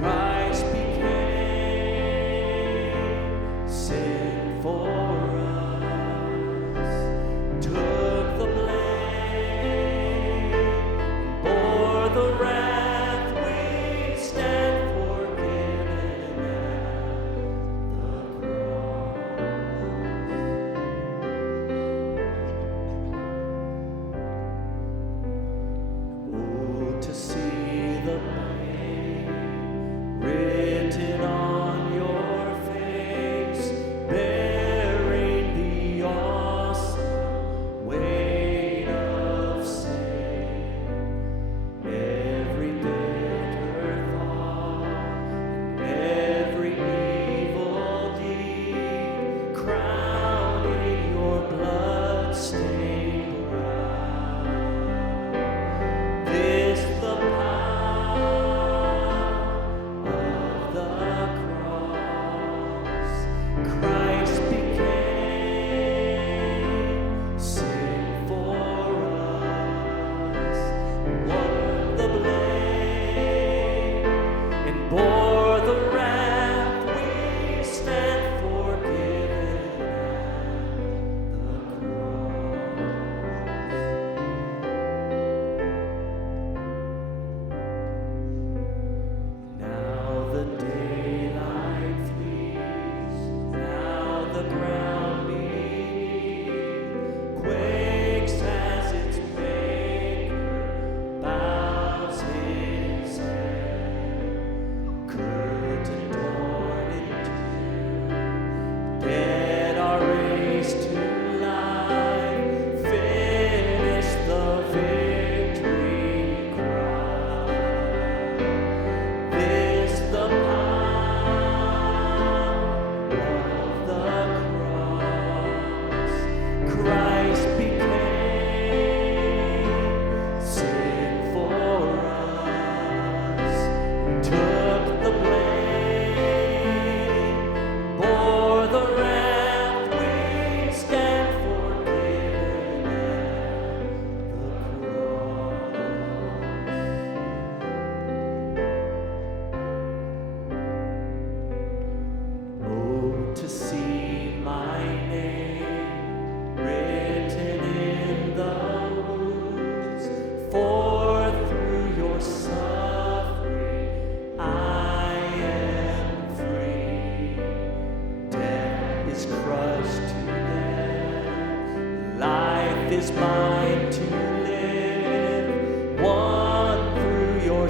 Christ became sin for us, took the blame, bore the wrath we stand forgiven at the cross. Oh, to see the written on your face, bearing the awesome weight of sin. Every bitter thought and every evil deed, crowning your blood-stained brow. This the Christ became sin for us, won the blame, and bore the wrath we stand forgiven at the cross. Now the daylight flees, the ground beneath quakes as its maker bows his head. Curtain torn in two, dead our race to life, finish the victory cry. This the Christ became sin for us, took the blame, bore the wrath we stand forgiven at the cross. Oh, to see my name written in the wounds, for through your suffering I am free. Death is crushed to death, life is mine to live, won through your